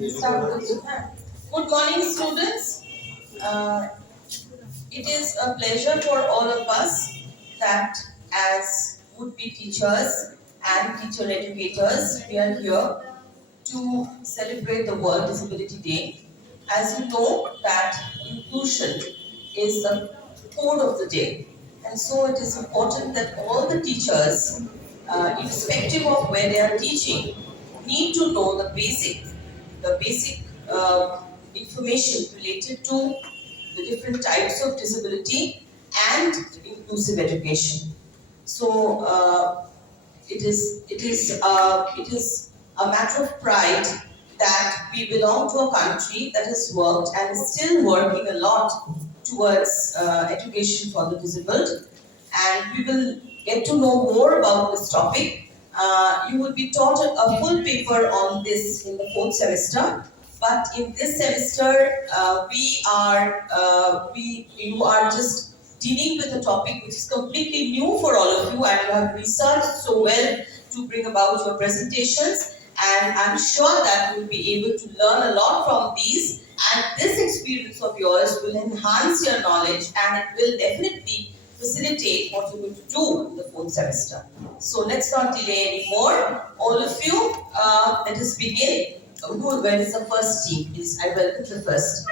Good morning, students. It is a pleasure for all of us that as would-be teachers and teacher educators, we are here to celebrate the World Disability Day. As you know that inclusion is the core of the day, and so it is important that all the teachers, irrespective of where they are teaching, need to know the basic information related to the different types of disability and inclusive education. So it is a matter of pride that we belong to a country that has worked and is still working a lot towards education for the disabled, and we will get to know more about this topic. You will be taught a full paper on this in the 4th semester, but in this semester you are just dealing with a topic which is completely new for all of you, and you have researched so well to bring about your presentations, and I'm sure that you will be able to learn a lot from these, and this experience of yours will enhance your knowledge and it will definitely facilitate what you're going to do in the 4th semester. So let's not delay anymore. All of you, let us begin. Where is the first team, please? I welcome the first.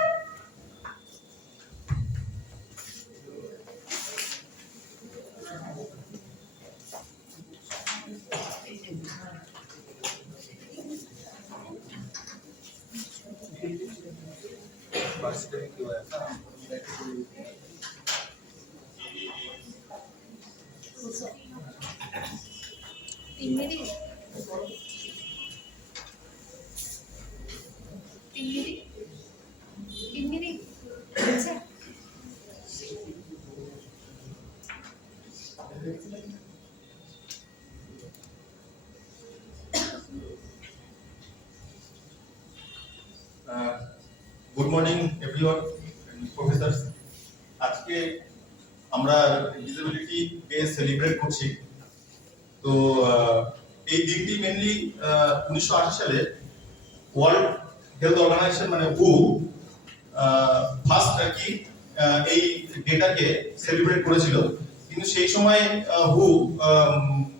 Good morning everyone and professors. আজকে আমরা disability day celebrate করছি। তো এই দিনটি মেইনলি 1980 সালে world health organisation মানে WHO first আর কি এই ডেটাকে সেলিব্রেট করেছিল, কিন্তু সেই সময় WHO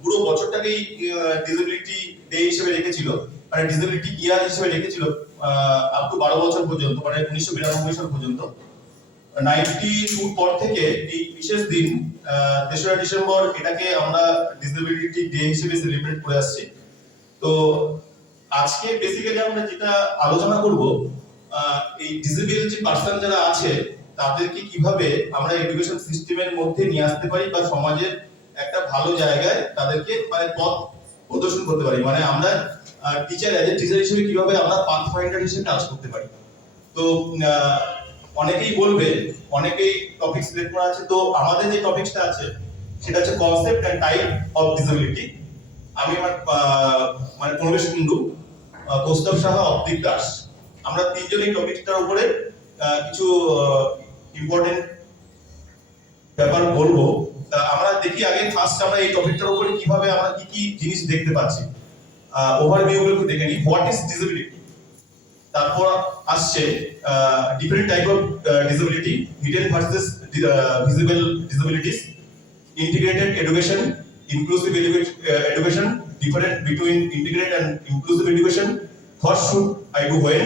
পুরো বছরটাকেই ডিসেবিলিটি ডে হিসেবে রেখেছিল, মানে ডিসেবিলিটি ইয়ার হিসেবে রেখেছিল আপ টু 12 বছর পর্যন্ত, মানে 1992 সাল পর্যন্ত। 92 পর থেকে এই বিশেষ দিন 3রা ডিসেম্বর এটাকে আমরা ডিসেবিলিটি ডে হিসেবে সেলিব্রেট করে আসছি। তো আজকে বেসিক্যালি আমরা যেটা আলোচনা করব, এই ডিসেবল যে পার্সন যারা আছে তাদেরকে কিভাবে আমরা এডুকেশন সিস্টেমের মধ্যে নিয়ে আসতে পারি বা সমাজের একটা ভালো জায়গায় তাদেরকে মানে পথ প্রদর্শন করতে পারি, মানে আমরা টিচার হিসেবে কিভাবে আমরা পাথ ফাইন্ডার হিসেবে কাজ করতে পারি। তো অনেকেই বলবে, অনেকেই টপিক সিলেক্ট করা আছে, তো আমাদের যে টপিকটা আছে সেটা হচ্ছে concept and type of disability. আমি আমার মানে পরিবেশ কুণ্ডু, কৌস্তব সাহা, অদ্রিক দাস, আমরা তিনজন এই টপিকটার উপরে কিছু ইম্পর্টেন্ট ব্যাপার বলবো। আমরা দেখি আগে ফার্স্ট আমরা এই টপিকটার উপরে কিভাবে আমরা কি কি জিনিস দেখতে পাচ্ছি, ওভারভিউ গুলো দেখে নিই। হোয়াট ইজ ডিসেবিলিটি, তারপর আসছে different type of disability, hidden versus visible disabilities, integrated education, inclusive education, difference between integrated and inclusive education, what should I do when,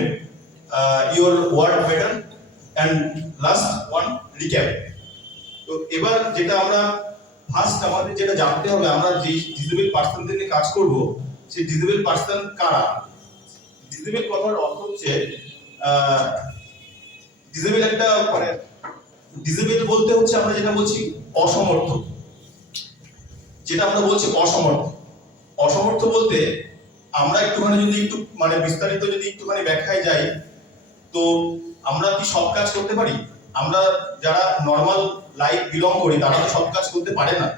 your word pattern, and last one recap. তো এবার যেটা আমরা ফার্স্ট আমাদের যেটা জানতে হবে, আমরা যে ডিসেবল পার্সনদের নিয়ে কাজ করব, সেই ডিসেবল পার্সন কারা। ডিসেবল কথার অর্থ হচ্ছে ডিসেবল একটা মানে ডিসেবল বলতে হচ্ছে আমরা যেটা বলছি অসমর্থ, যেটা আমরা বলছি অসমর্থ। অসমর্থ বলতে আমরা একটুখানি যদি একটু মানে বিস্তারিত যদি একটুখানি ব্যাখ্যায় যাই, তো আমরা কি সব কাজ করতে পারি? আমরা যারা নর্মাল লাইফ বিলং করি তারা তো সব কাজ করতে পারে না।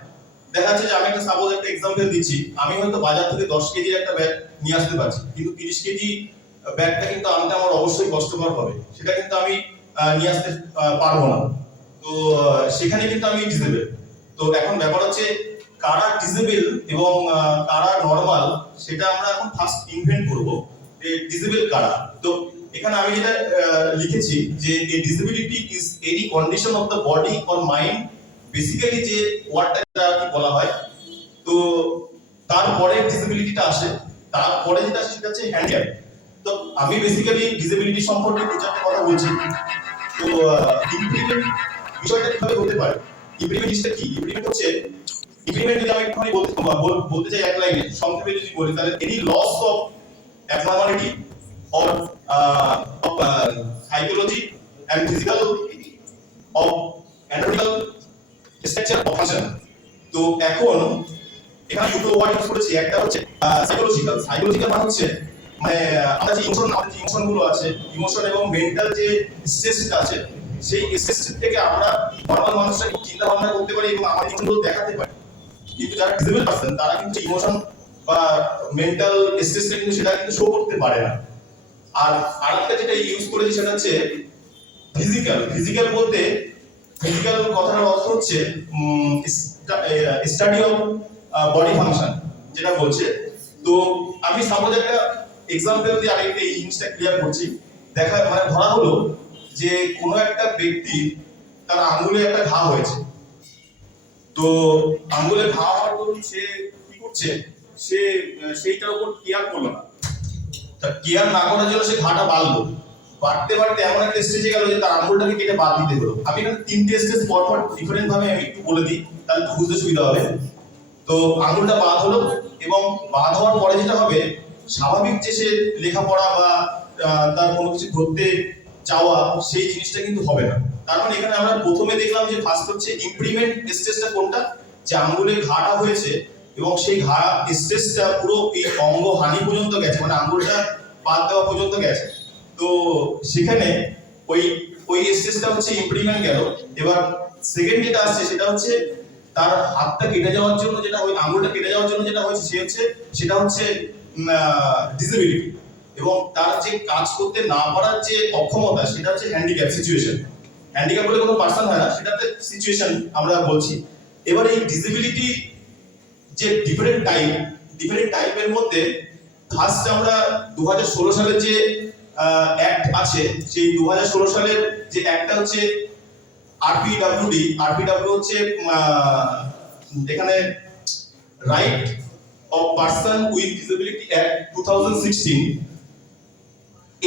দেখা যাচ্ছে যে আমি একটা সাপোজ একটা এক্সাম্পল দিচ্ছি, আমি হয়তো বাজার থেকে 10 কেজির একটা ব্যাগ নিয়ে আসতে পারছি, কিন্তু 30 কেজি ব্যাগটা কিন্তু আনতে আমার অবশ্যই কষ্টকর হবে, সেটা কিন্তু আমি নিয়ে আসতে পারবো না। তো সেখানে কিন্তু আমি ডিসেবল। তো এখন ব্যাপার হচ্ছে কারা ডিসেবল এবং কারা নরমাল, সেটা আমরা এখন ফার্স্ট ইনভেন্ট করব। ডিসেবল কারা। তো এখানে আমি যেটা লিখেছি যে a disability is any condition of the body or mind, basically যে ওয়ার্ডটা কি বলা হয়। তো তারপরে ডিসেবিলিটিটা আসে, তারপরে যেটা আসে সেটা হচ্ছে হ্যান্ডিক্যাপ। তো আমি বেসিক্যালি ডিসেবিলিটি সম্পর্কে দু চারটে কথা বলছি। তো ইমপ্লিমেন্ট বিষয়টা কিভাবে হতে পারে, ইমপ্লিমেন্ট জিনিসটা কি, ইমপ্লিমেন্ট হচ্ছে, ইমপ্লিমেন্ট যদি আমি একটুখানি বলতে চাই এক লাইনে সংক্ষেপে যদি বলি, তাহলে any loss of abnormality or of psychology and physical of anatomical structure of function. তো এখন এখানে দুটো ওয়ার্ড ইউজ করেছি, একটা হচ্ছে সাইকোলজিক্যাল। সাইকোলজিক্যাল মানে হচ্ছে মানে আমরা যে ইমোশন, আমাদের যে ইমোশন গুলো আছে, ইমোশন এবং মেন্টাল যে স্ট্রেসটা আছে, সেই স্ট্রেস থেকে আমরা নরমাল মানুষরা চিন্তা ভাবনা করতে পারি এবং আমাদের ইমোশনগুলো দেখাতে পারি। কিন্তু যারা ডিসেবল পারসন তারা কিন্তু ইমোশন বা মেন্টাল স্ট্রেসটা কিন্তু সেটা কিন্তু শো করতে পারে না। আর আরেকটা যেটা ইউজ করেছি সেটা হচ্ছে ফিজিক্যাল। ফিজিক্যাল বলতে ফিজিক্যাল কথার অর্থ হচ্ছে স্টাডি অফ বডি ফাংশন যেটা বলছে। তো আমি সাপোজ একটা এক্সাম্পল দিয়ে আরেকটা এই জিনিসটা ক্লিয়ার করছি। দেখা মানে ধরা হলো যে কোনো একটা ব্যক্তি তার আঙ্গুলে একটা ঘা হয়েছে। তো আঙ্গুলে ঘা হওয়ার দরুন সে কি করছে, সে সেইটার উপর কেয়ার করলো না। তা কেয়ার না করার জন্য সে ঘাটা বাড়লো, বাড়তে বাড়তে এমন একটা স্টেজে গেল যে তার আঙ্গুলটাকে কেটে বাদ দিতে হলো। আমি এখানে তিনটে স্টেজ পরপর ডিফারেন্ট ভাবে আমি একটু বলে দিই, তাহলে তো বুঝতে সুবিধা হবে। তো আঙ্গুলটা বাদ হলো এবং বাদ হওয়ার পরে যেটা হবে, স্বাভাবিক যে সে লেখাপড়া বা তার কোনো কিছু ধরতে চাওয়া, সেই জিনিসটা কিন্তু হবে না। তার মানে এখানে আমরা প্রথমে দেখলাম যে ফার্স্ট হচ্ছে ইমপ্রিমেন্ট স্টেজটা কোনটা, যে আঙ্গুলে ঘাটা হয়েছে এবং সেই ঘা স্টেজটা পুরো এই অঙ্গ হানি পর্যন্ত গেছে, মানে আঙ্গুলটা বাদ দেওয়া পর্যন্ত গেছে। তো সেখানে ওই ওই স্টেজটা হচ্ছে ইমপ্রিমেন্ট গেল। এবার সেকেন্ড যেটা আসছে সেটা হচ্ছে তার হাতটা কেটে যাওয়ার জন্য, যেটা ওই আঙ্গুলটা কেটে যাওয়ার জন্য যেটা হয়েছে সেটা হচ্ছে ডিসেবিলিটি। এবং তার যে কাজ করতে না পারার যে অক্ষমতা, সেটা হচ্ছে হ্যান্ডিক্যাপ সিচুয়েশন। হ্যান্ডিক্যাপ বলে কোনো পার্সন হয় না, সেটাতে সিচুয়েশন আমরা বলছি। এবার এই ডিসেবিলিটি যে ডিফারেন্ট টাইপের মধ্যে ফার্স্ট আমরা 2016 সালের যে অ্যাক্ট আছে, সেই 2016 সালের যে অ্যাক্টটা হচ্ছে আরপিডব্লিউ হচ্ছে এখানে right of person with disability act 2016।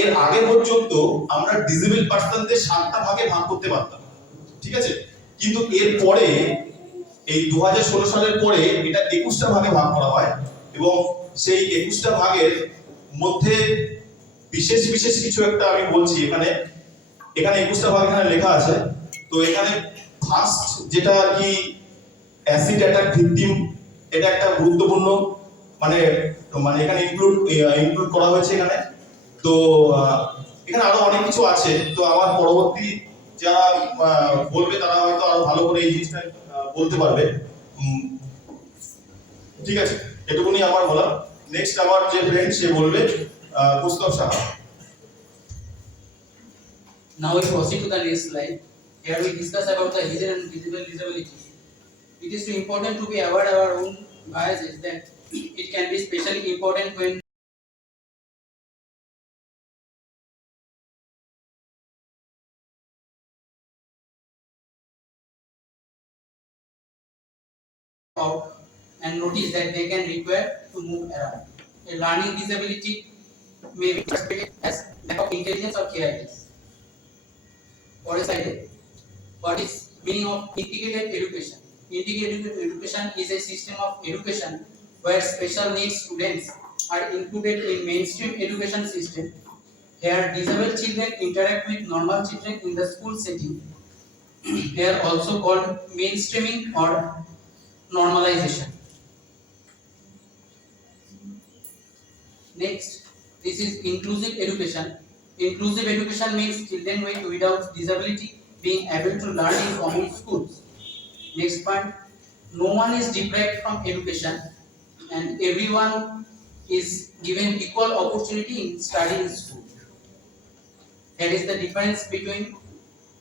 এর আগে পর্যন্ত আমরা ডিসেবল পার্সনদের 7টা ভাগে ভাগ করতে পারতাম, ঠিক আছে। কিন্তু এর পরে এই 2016 সালের পরে এটা 21টা ভাগে ভাগ করা হয় এবং সেই 21টা ভাগের মধ্যে বিশেষ বিশেষ কিছু একটা আমি বলছি। এখানে 21টা ভাগ এখানে লেখা আছে। তো এখানে ফার্স্ট যেটা আর কি অ্যাসিড অ্যাটাক ভিকটিম, এটা একটা গুরুত্বপূর্ণ মানে মানে এখানে ইনক্লুড করা হয়েছে এখানে। তো এখানে আরো অনেক কিছু আছে। তো আমার পরবর্তী যারা বলবে তারা হয়তো আরো ভালো করে এই জিনিসটা বলতে পারবে। ঠিক আছে, এটুকুনি আমার বলা। নেক্সট আমার যে ফ্রেন্ড সে বলবে পুস্তক Saha. Now we proceed to the next slide. Here we discuss about the hidden and visible disabilities. It is important to be aware of our own biases that it can be especially important when out and notice that they can require to move around. A learning disability may be interpreted as lack of intelligence or carelessness. For example, what is meaning of integrated education? Integrated education is a system of education where special needs students are included in mainstream education system. Here, disabled children interact with normal children in the school setting. They are also called mainstreaming or normalization. Next, this is inclusive education. Inclusive education means children without disability being able to learn in common schools. Next point, no one is deprived from education and everyone is given equal opportunity in studying in school. There is the difference between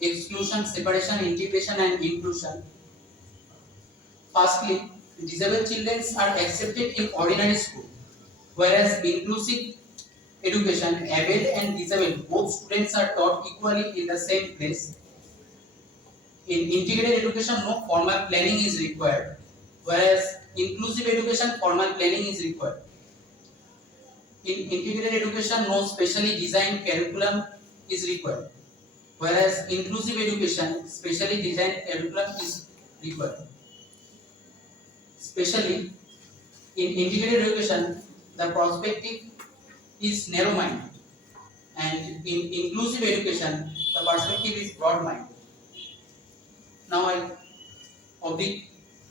exclusion, separation, integration and inclusion. Firstly, disabled children are accepted in ordinary school, whereas inclusive education, able and disabled, both students are taught equally in the same place. In integrated education, no formal planning is required, whereas inclusive education, formal planning is required. In integrated education, no specially designed curriculum is required, whereas inclusive education, specially designed curriculum is required. Especially in integrated education, the perspective is narrow-minded, and in inclusive education, the perspective is broad-minded. Now I Obdik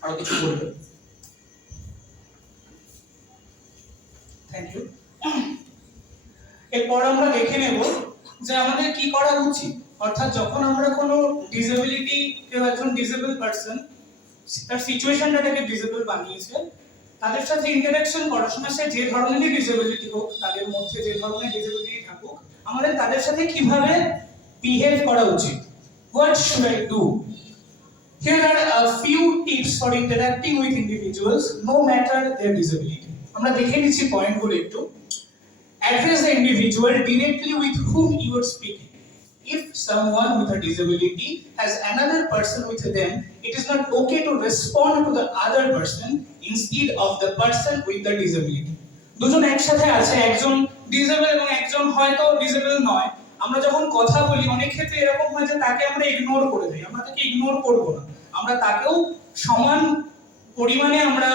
আরো কিছু বলবে। Thank you. এরপর আমরা দেখে নেব যে আমাদের কি করা উচিত, অর্থাৎ যখন আমরা কোনো ডিসেবিলিটি, কেউ একজন ডিসেবল পারসন তার সিচুয়েশনটাকে ডিসেবল বানিয়েছে, তাদের সাথে ইন্টারঅ্যাকশন করার সময় সে যে ধরনেরই ডিসেবিলিটি হোক, তাদের মধ্যে যে ধরনের ডিসেবিলিটি থাকুক, আমাদের তাদের সাথে কিভাবে বিহেভ করা উচিত। What should I do? Here are a few tips for interacting with individuals no matter their disability. আমরা দেখে নিচ্ছি পয়েন্টগুলো একটু। Address the individual directly with whom you are speaking. If someone with a disability has another person with them, it is not okay to respond to the other person instead of the person with the disability. দুজন একসাথে আছে, একজন ডিসেবল এবং একজন হয়তো ডিসেবল নয়। আমরা যখন কথা বলি অনেক ক্ষেত্রে এরকম হয় যে তাকে আমরা ইগনোর করে দিই। আমরা তাকে ইগনোর করব না, আমরা তাকেও সমান পরিমাণে আমরা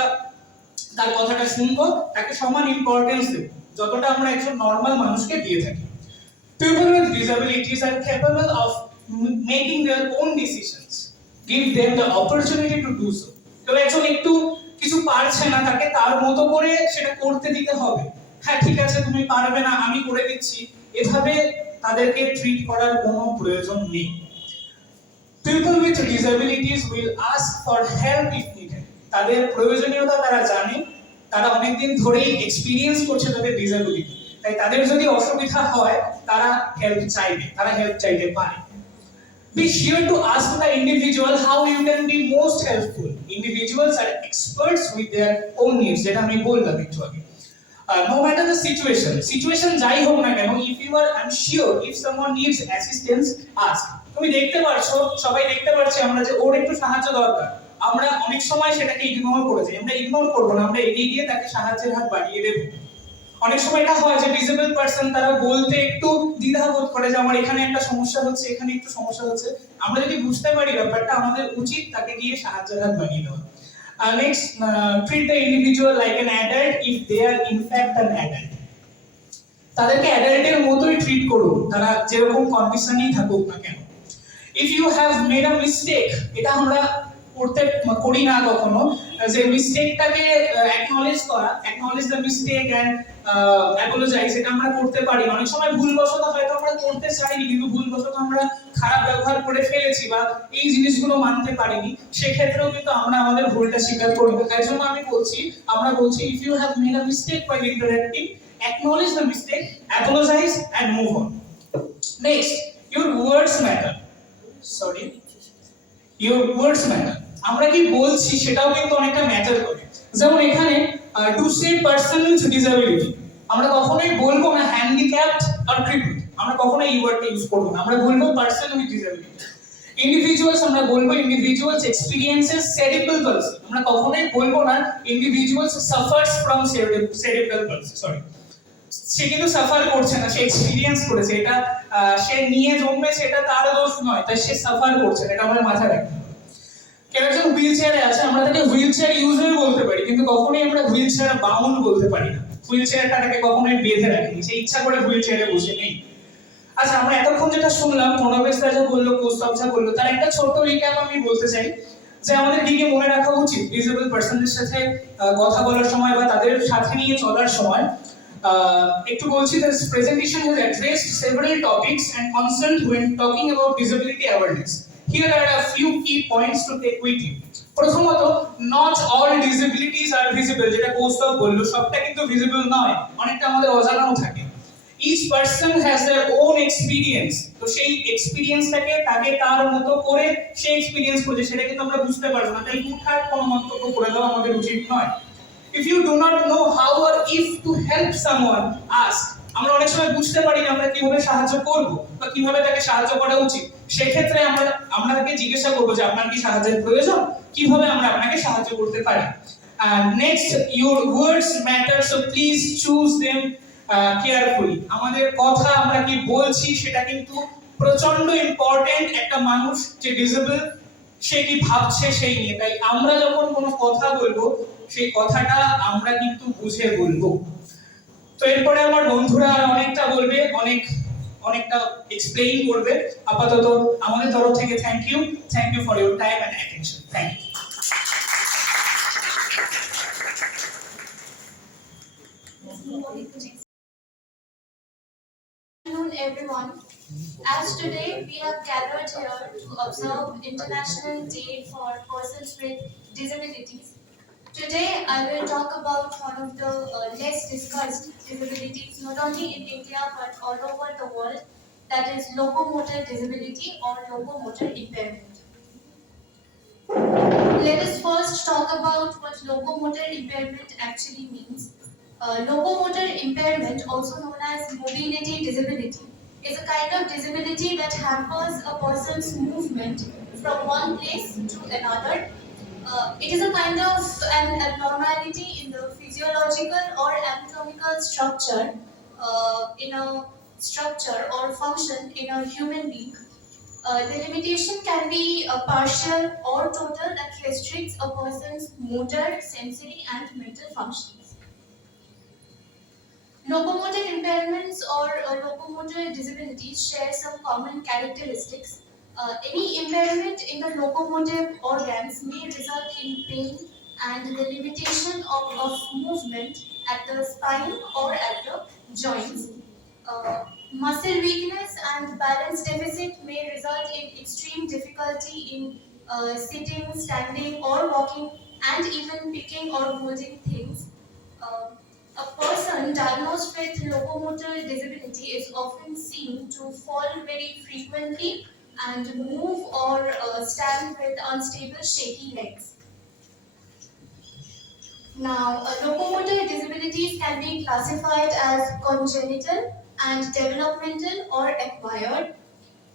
তার কথাটা শুনবো, তাকে সমান ইম্পর্টেন্স দেব যতটা আমরা একজন নরমাল মানুষকে দিয়ে থাকি। People with disabilities are capable of making their own decisions. Give them the opportunity to do so. তো একজন একটু কিছু পারছে না, তাকে তার মতো করে সেটা করতে দিতে হবে। হ্যাঁ ঠিক আছে, তুমি পারবে না, আমি করে দিচ্ছি, এভাবে তাদেরকে ট্রিট করার কোনো প্রয়োজন নেই। People with disabilities will ask for help if needed. তাদের প্রয়োজনীয়তা তারা জানে, তারা অনেকদিন ধরেই এক্সপেরিয়েন্স করছে তাদের ডিসেবিলিটি, তাই তাদের যদি অসুবিধা হয় তারা হেল্প চাইবে, তারা হেল্প চাইতে পারে। Be sure to ask the individual how you can be most helpful. Individuals are experts with their own needs, যেটা আমি বললাম একটু আগে। No matter the situation যাই হোক না কেন, if you are unsure, if someone needs assistance, ask. তুমি দেখতে পারছো, সবাই দেখতে পারছে আমরা যে ওর একটু সাহায্য দরকার, আমরা অনেক সময় সেটাকে ইগনোর করে যাই। আমরা ইগনোর করব না, আমরা এগিয়ে গিয়ে তাকে সাহায্যের হাত বাড়িয়ে দেব। অনেক সময় এটা হয় যে ডিসেবল পারসন তারা বলতে একটু দ্বিধাবোধ করে যে আমার এখানে একটা সমস্যা হচ্ছে, এখানে একটু সমস্যা হচ্ছে। আমরা যদি বুঝতে পারি ব্যাপারটা, আমাদের উচিত তাকে গিয়ে সাহায্যের হাত বাড়িয়ে দেওয়া। Next, treat the individual like an adult if they are in fact an adult. তাদেরকে অ্যাডাল্টের মতোই ট্রিট করুন, তারা যেরকম কন্ডিশনেই থাকুক না কেন। If you have made a mistake, এটা আমরা করি না কখনো, যে মিস্টেকটাকে অ্যাকনলেজ করা, acknowledge the mistake and apologise, এটা আমরা করতে পারি। অনেক সময় ভুলবশত হয়তো আমরা করতে চাইনি, কিন্তু ভুলবশত আমরা খারাপ ব্যবহার করে ফেলেছি বা এই জিনিসগুলো মানতে পারিনি, সেক্ষেত্রেও কিন্তু আমরা আমাদের ভুলটা স্বীকার করি না। তাই জন্য আমরা বলছি if you have made a mistake while interacting, acknowledge the mistake, apologize and move on. Next, your words matter. Your words matter. আমরা কি বলছি সেটাও কিন্তু অনেকটা ম্যাটার করে। যেমন এখানে to say person with disability, আমরা কখনোই বলবো না হ্যান্ডিক্যাপড অর ক্রিপল, আমরা কখনোই এই ওয়ার্ডটা ইউজ করব না, আমরা বলবো পারসন উইথ ডিসেবিলিটি। ইন্ডিভিজুয়ালস, আমরা বলবো ইন্ডিভিজুয়ালস এক্সপেরিয়েন্সেস সেরিব্রাল পালসি, আমরা কখনোই বলবো না ইন্ডিভিজুয়ালস সাফারস ফ্রম সেরিব্রাল পালসি। সে কিন্তু সাফার করছে না, সে এক্সপেরিয়েন্স করেছে, এটা সে নিয়ে জন্মেছে, এটা তার দোষ নয়, তাই সে সাফার করছে, এটা আমরা মাথায় রাখতে হবে। কেউ একজন হুইল চেয়ারে আছে, আমরা তাকে হুইল চেয়ার ইউজার বলতে পারি, কিন্তু কখনোই আমরা হুইল চেয়ার বাউন্ড বলতে পারি না। হুইল চেয়ারটাকে কখনোই বেঁধে রাখিনি, সে ইচ্ছা করে হুইল চেয়ারে বসে নেই। আচ্ছা, আমরা এতক্ষণ যেটা শুনলাম, প্রণবেশ যা বললো, কৌস্তব যা বললো, তার একটা ছোট রিক্যাপ আমি বলতে চাই যে আমাদের কি কি মনে রাখা উচিত ডিসেবল পারসনদের সাথে কথা বলার সময় বা তাদের সাথে নিয়ে চলার সময়। একটু বলছি, this presentation has addressed several topics and concerns when talking about disability awareness. Here are a few key points to take with you. প্রথমত, not all disabilities are visible, যেটা কৌস্তব বললো, সবটা কিন্তু ভিজিবল নয়, অনেকটা আমাদের অজানাও থাকে। Each person has their own experience, তো সেই এক্সপেরিয়েন্সটাকে তাকে তার মতো করে সে এক্সপেরিয়েন্স করছে, সেটা কিন্তু আমরা বুঝতে পারবো না, তাই হুটহাট কোনো মন্তব্য করে দেওয়া আমাদের উচিত নয়। If you do not know how or if to help someone, ask. আমরা অনেক সময় বুঝতে পারি না আমরা কিভাবে সাহায্য করব বা কিভাবে তাকে সাহায্য করা উচিত। সেক্ষেত্রে আমরা তাকে জিজ্ঞাসা করবো যে আপনার কি সাহায্যের প্রয়োজন, কিভাবে আমরা আপনাকে সাহায্য করতে পারি। Next, your words matter, so please choose them carefully. আমাদের কথা আমরা কি বলছি সেটা কিন্তু প্রচন্ড ইম্পর্টেন্ট একটা মানুষ যে ডিসেবল সে কি ভাবছে সেই নিয়ে। তাই আমরা যখন কোনো কথা বলবো সেই কথাটা আমরা কিন্তু বুঝে বলবো। তো এরপরে আমার বন্ধুরা আর অনেকটা বলবে, অনেকটা এক্সপ্লেইন করবে। আপাতত আমাদের তরফ থেকে thank you for your time and attention. Thank you. Good afternoon, everyone. As today we have gathered here to observe International Day for Persons with Disabilities. Today I will talk about one of the less discussed disabilities, not only in India but all over the world, that is locomotor disability or locomotor impairment. Let us first talk about what locomotor impairment actually means. Locomotor impairment, also known as mobility disability, is a kind of disability that hampers a person's movement from one place to another. It is a kind of an abnormality in the physiological or anatomical structure, in a structure or function in a human being. The limitation can be partial or total, that restricts a person's motor, sensory, and mental functions. Locomotor impairments or locomotor disabilities share some common characteristics. Any impairment in the locomotive organs may result in pain and the limitation of movement at the spine or at the joints. Muscle weakness and balance deficit may result in extreme difficulty in sitting, standing, or walking, and even picking or holding things. A person diagnosed with locomotor disability is often seen to fall very frequently and move or stand with unstable, shaky legs. Now, locomotor disabilities can be classified as congenital and developmental or acquired.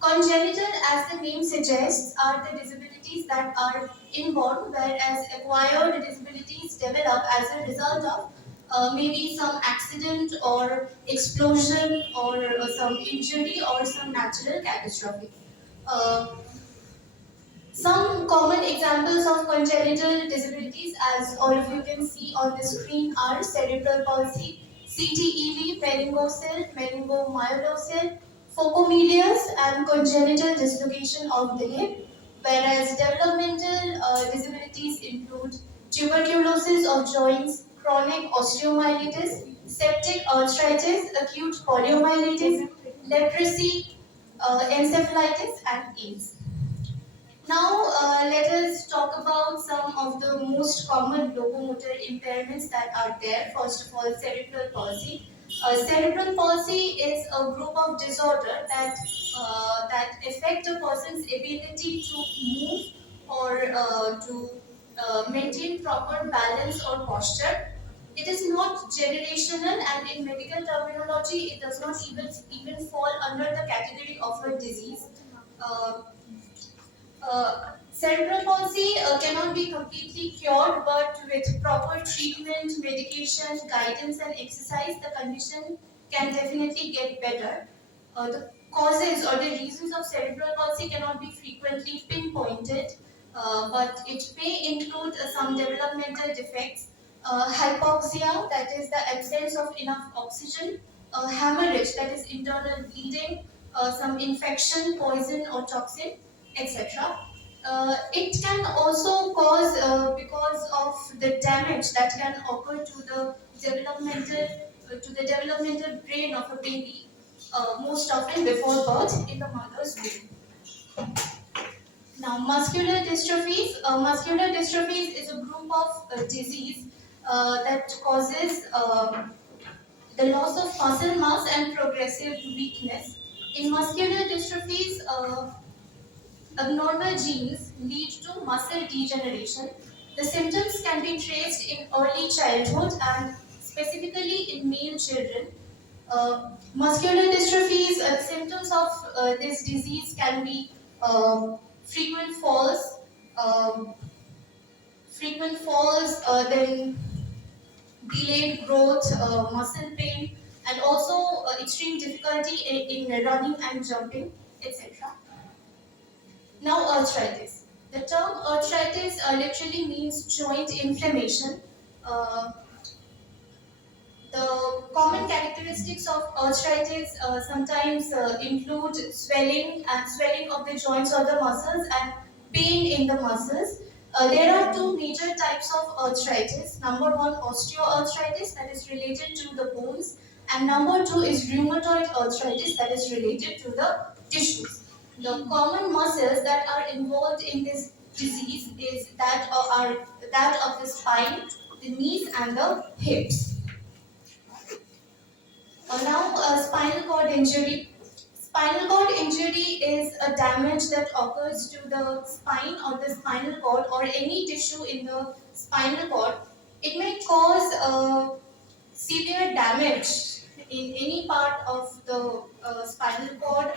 Congenital, as the name suggests, are the disabilities that are inborn, whereas acquired disabilities develop as a result of maybe some accident or explosion or some injury or some natural catastrophe. Uh, some common examples of congenital disabilities, as all of you can see on the screen, are cerebral palsy, CTEV, meningocele, meningomyelocele, phocomedeus, and congenital dislocation of the hip, whereas developmental disabilities include tuberculosis of joints, chronic osteomyelitis, septic arthritis, acute poliomyelitis, leprosy, encephalitis, and AIDS. Now, let us talk about some of the most common locomotor impairments that are there. First of all, cerebral palsy. Cerebral palsy is a group of disorder that affect a person's ability to move or to maintain proper balance or posture. It is not generational, and in medical terminology, it does not even fall under the category of a disease. Uh, Cerebral palsy cannot be completely cured, but with proper treatment, medication, guidance, and exercise, the condition can definitely get better. The causes or the reasons of cerebral palsy cannot be frequently pinpointed, but it may include some developmental defects, hypoxia, that is the absence of enough oxygen, hemorrhage, that is internal bleeding, some infection, poison, or toxin, etc. It can also cause because of the damage that can occur to the developmental brain of a baby, most often before birth in the mother's womb. Now, muscular dystrophies is a group of disease that causes the loss of muscle mass and progressive weakness. In muscular dystrophies, abnormal genes lead to muscle degeneration. The symptoms can be traced in early childhood and specifically in male children. Muscular dystrophies, symptoms of this disease can be frequent falls, um, then delayed growth, muscle pain, and also extreme difficulty in running and jumping, etc. Now, arthritis. The term arthritis literally means joint inflammation. Uh, the common characteristics of arthritis sometimes include swelling of the joints or the muscles and pain in the muscles. There are two major types of arthritis. Number one, osteoarthritis, that is related to the bones, and number two is rheumatoid arthritis, that is related to the tissues. The common muscles that are involved in this disease is are that of the spine, the knees, and the hips. Spinal cord injury. Spinal cord injury is a damage that occurs to the spine or the spinal cord or any tissue in the spinal cord. It may cause severe damage in any part of the spinal cord.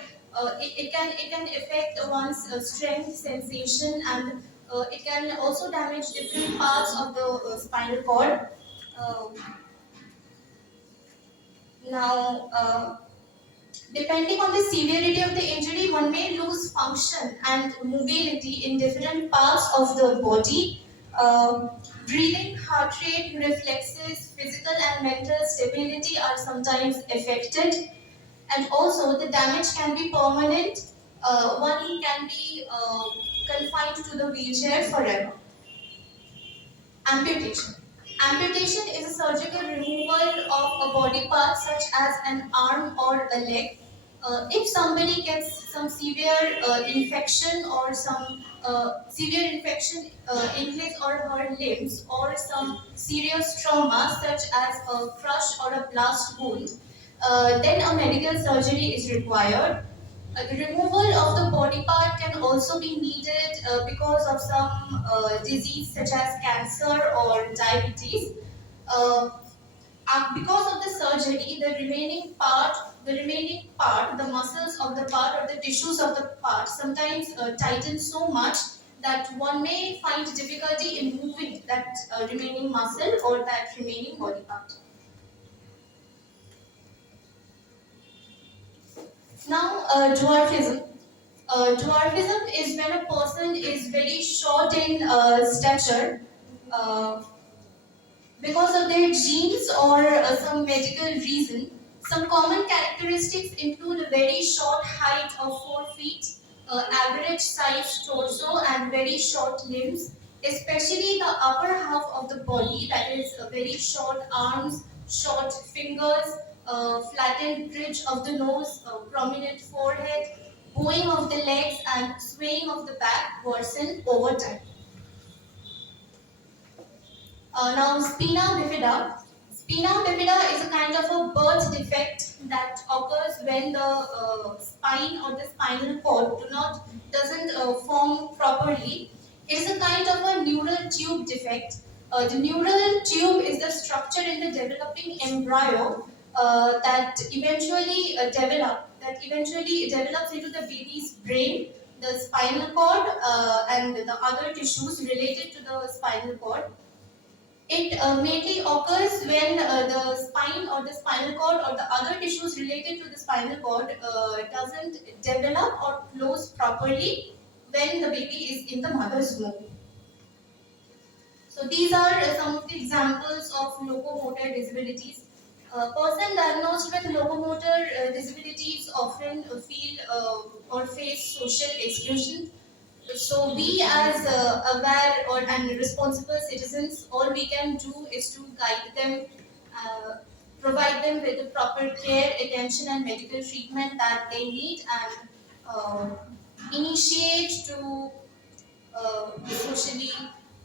It can affect one's strength, sensation, and it can also damage different parts of the spinal cord. Uh, now, Depending on the severity of the injury, one may lose function and mobility in different parts of the body. Breathing, heart rate, reflexes, physical and mental stability are sometimes affected. And also, the damage can be permanent. One can be confined to the wheelchair forever. Amputation. Amputation is a surgical removal of a body part such as an arm or a leg. If somebody gets some severe infection or some severe infection in his or her limbs or some serious trauma such as a crush or a blast wound, then a medical surgery is required. The removal of the body part can also be needed because of some disease such as cancer or diabetes. Uh, because of the surgery, the muscles of the part or the tissues of the part sometimes tighten so much that one may find difficulty in moving that remaining muscle or that remaining body part. Now, dwarfism. Dwarfism is when a person is very short in stature uh, because of their genes or some medical reason. Some common characteristics include a very short height of 4 feet, average size torso, and very short limbs, especially the upper half of the body, that is very short arms, short fingers, flattened bridge of the nose, prominent forehead, bowing of the legs, and swaying of the back worsen over time. Now, spina bifida. Spina bifida is a kind of a birth defect that occurs when the spine or the spinal cord doesn't form properly. It is a kind of a neural tube defect. The neural tube is the structure in the developing embryo that eventually develops into the baby's brain, the spinal cord, and the other tissues related to the spinal cord. It mainly occurs when the spine or the spinal cord or the other tissues related to the spinal cord doesn't develop or close properly when the baby is in the mother's womb. So these are some of the examples of locomotor disabilities. A person diagnosed with locomotor disabilities often feel or face social exclusion. So we as aware and responsible citizens, all we can do is to guide them, provide them with the proper care, attention and medical treatment that they need, and initiate to socially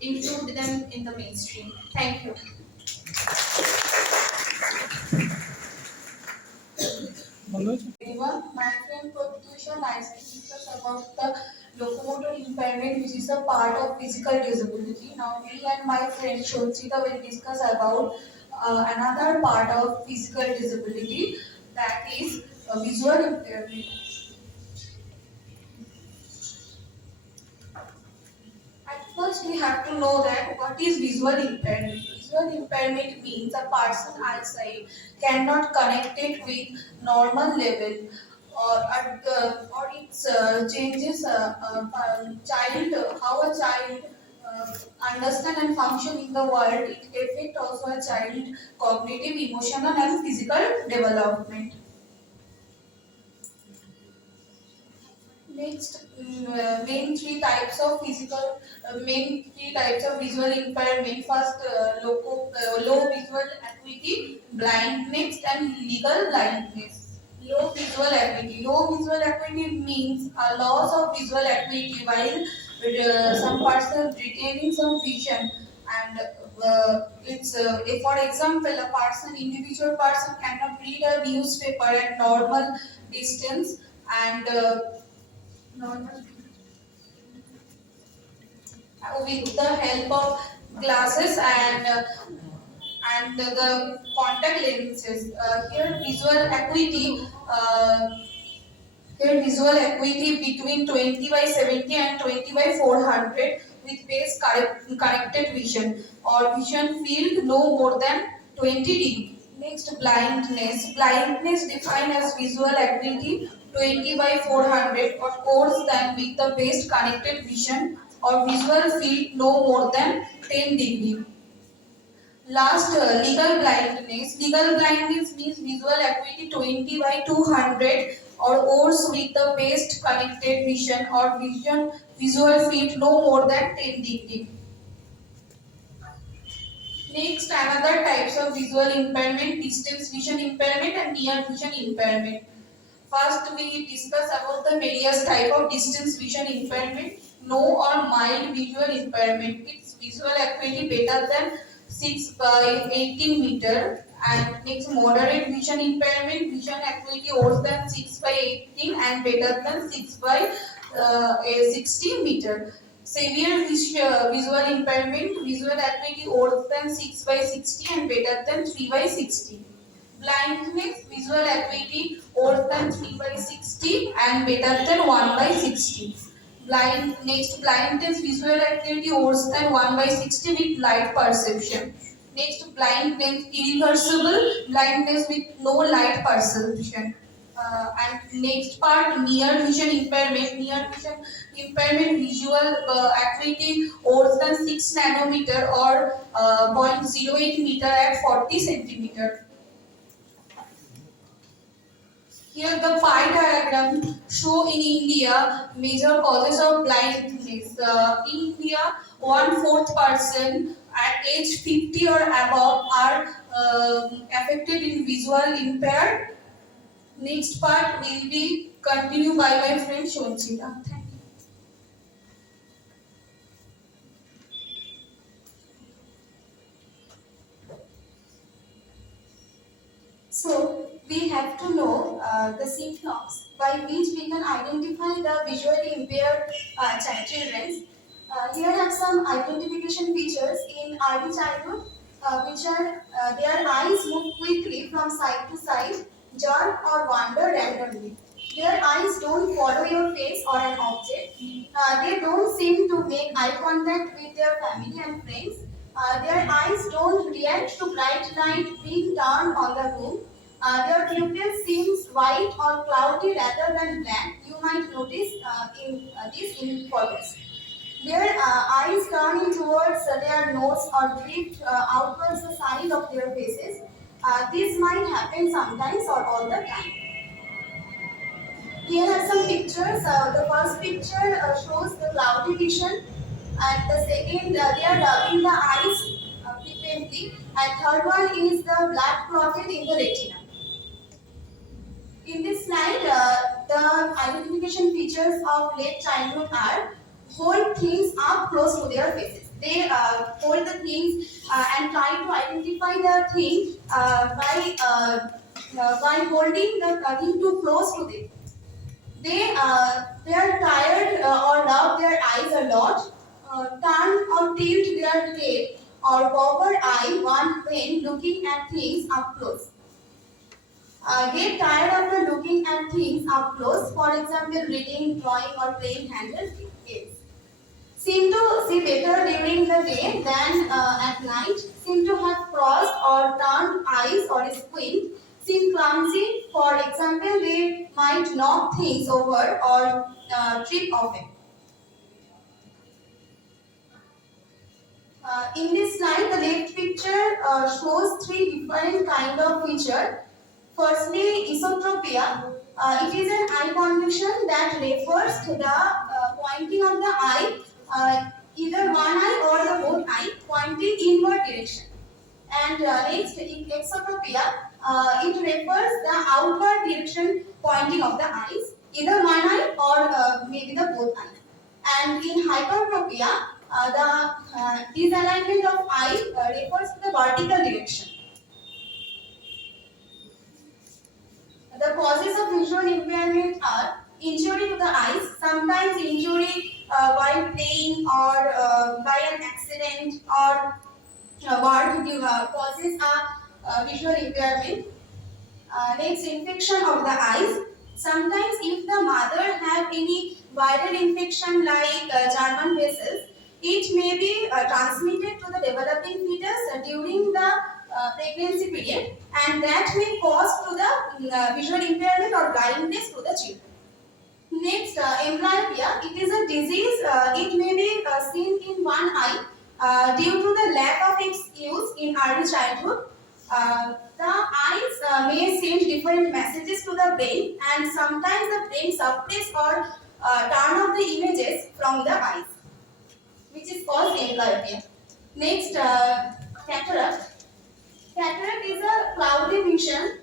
include them in the mainstream. Thank you. Everyone, my friend Pratyusha nicely discussed about the locomotor impairment, which is a part of physical disability. Now, me and my friend Shonsita will discuss about another part of physical disability, that is visual impairment. At first, we have to know that what is visual impairment. Visual impairment means a person's eyesight cannot connect it with normal level, or it changes child how a child understand and function in the world. It affects also a child cognitive, emotional, and physical development. Next, main three types of visual impairment. First, low visual acuity, blindness, and legal blindness. Low visual acuity. Low visual acuity means a loss of visual acuity while some person retaining some vision. And for example, individual person cannot read a newspaper at normal distance, and normal with the help of glasses and the contact lenses. Here visual acuity between 20 by 70 and 20 by 400 with base corrected vision or vision field no more than 20 degree. Next, blindness. Blindness defined as visual acuity 20 by 400 or worse than with the base connected vision or visual field no more than 10 degree. Last, legal blindness. Legal blindness means visual acuity 20 by 200 or worse with the best connected vision or visual field no more than 10 degree. Next, another types of visual impairment: distance vision impairment and near vision impairment. First, we discuss about the various type of distance vision impairment. No or mild visual impairment. Its visual acuity better than 6 by 18 meter. And next, moderate vision impairment. Vision acuity worse than 6 by 18 and better than 6 by 16 meter. Severe visual impairment. Visual acuity worse than 6 by 60 and better than 3 by 60. Blindness, visual acuity worse than 3 by 60 and better than 1 by 60. Blindness, visual acuity worse than 1 by 60 with light perception. Next, blindness, irreversible blindness with no light perception. And next part, near vision impairment. Near vision impairment, visual acuity worse than 6 nanometer or 0.08 meter at 40 centimeter. Here the pie diagram show in India major causes of blindness. In India, 1/4 person at age 50 or above are affected in visual impaired. Next part will be continued by my friend Shonchita. Thank you. So, we have to know the symptoms by which we can identify the visually impaired children. Here are some identification features in early childhood, which are their eyes move quickly from side to side, jerk or wander randomly. Their eyes don't follow your face or an object. They don't seem to make eye contact with their family and friends. Their eyes don't react to bright light being turned on the room. Their pupil seems white or cloudy rather than black. You might notice this in photos. Their eyes turning towards their nose or drift outwards the side of their faces. This might happen sometimes or all the time. Here are some pictures. The first picture shows the cloudy vision, and the second they are rubbing the eyes frequently, and third one is the black clotted in the retina. In this slide, the identification features of late childhood are hold things up close to their faces. They hold the things and try to identify the thing by holding the thing too close to them. They are tired or rub their eyes a lot, turn or tilt their head or cover eye one when looking at things up close. get tired after looking at things up close, for example, reading, drawing, or playing handheld games. Seem to see better during the day than at night, seem to have crossed or turned eyes or squint, seem clumsy, for example, they might knock things over or trip often. In this slide, the left picture shows three different kind of feature. Firstly, esotropia. It is an eye condition that refers to the pointing of the eye, either one eye or the both eye, pointing inward direction. And next, exotropia. It refers the outward direction pointing of the eyes, either one eye or maybe the both eye. And in hypertropia, the disalignment of eye refers to the vertical direction. The causes of visual impairment are injury to the eyes, sometimes injury while playing or by an accident or work causes a visual impairment. Next, infection of the eyes. Sometimes if the mother have any viral infection like German measles, it may be transmitted to the developing fetus during the pregnancy period, and that may cause to the visual impairment or blindness to the children. Next, amblyopia. It is a disease. It may be seen in one eye due to the lack of its use in early childhood. The eyes may send different messages to the brain, and sometimes the brain suppress or turn off the images from the eyes, which is called amblyopia. Next, cataract. Cataract is a cloudy vision.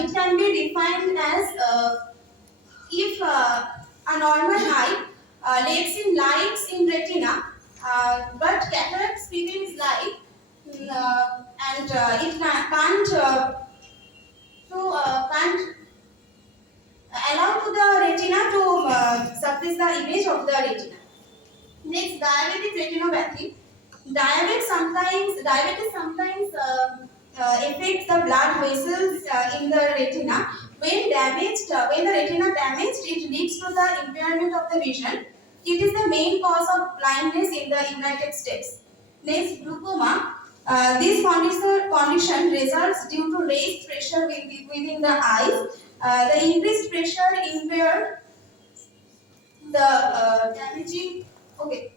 It can be defined as if a normal eye lets in lights in retina, but cataract prevents light, and it can't allow to the retina to suppress the image of the retina. Next, diabetic retinopathy. Diabetes sometimes affects the blood vessels in the retina. When the retina damaged, it leads to the impairment of the vision. It is the main cause of blindness in the United States. Next, glaucoma. This condition results due to raised pressure within the eyes. The increased pressure impaired the damaging. Okay.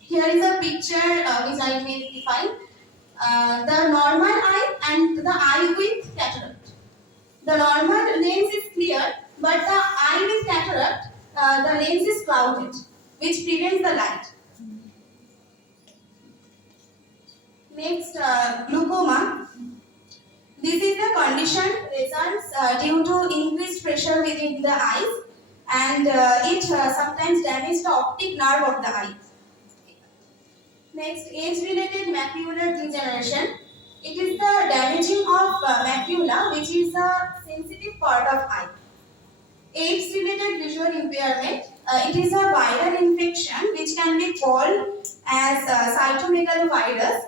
Here is a picture which I may define. The normal eye and the eye with cataract. The normal lens is clear, but the eye with cataract, the lens is clouded, which prevents the light. Next, glaucoma. This is the condition results due to increased pressure within the eyes, and it sometimes damages the optic nerve of the eye. Next, age-related macular degeneration. It is the damaging of macula, which is a sensitive part of eye. AIDS-related visual impairment. It is a viral infection which can be called as cytomegalovirus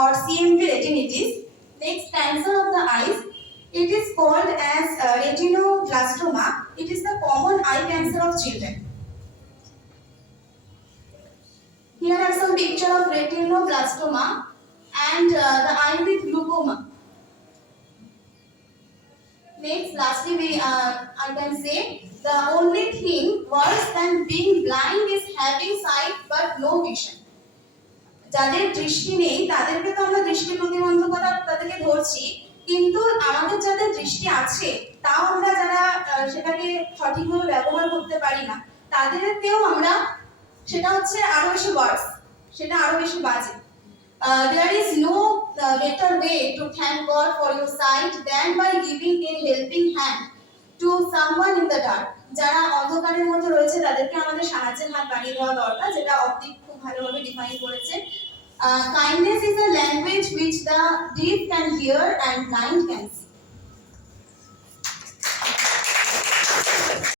or CMV retinitis. Next, cancer of the eyes. It is called as retinoblastoma. It is the common eye cancer of children. Here are some pictures of retinoblastoma and the eye with glaucoma. Next, lastly, I can say the only thing worse than being blind is having sight but no vision. যাদের দৃষ্টি নেই তাদেরকে তো আমরা দৃষ্টি প্রতিবন্ধকতা তাদেরকে ধরছি, কিন্তু আমাদের যাদের দৃষ্টি আছে তাও আমরা যারা সেটাকে সঠিকভাবে ব্যবহার করতে পারি না, তাদেরকেও আমরা সেটা হচ্ছে আরো বেশি ওয়ার্স, সেটা আরো বেশি বাজে। There is no better way to thank God for your sight than by giving a helping hand to someone in the dark. যারা অন্ধকারের মধ্যে রয়েছে তাদেরকে আমাদের সাহায্যের হাত বাড়িয়ে দেওয়া দরকার, যেটা অপটিক খুব ভালোভাবে ডিফাইন করেছে। Kindness is a language which the deaf can hear and blind can see.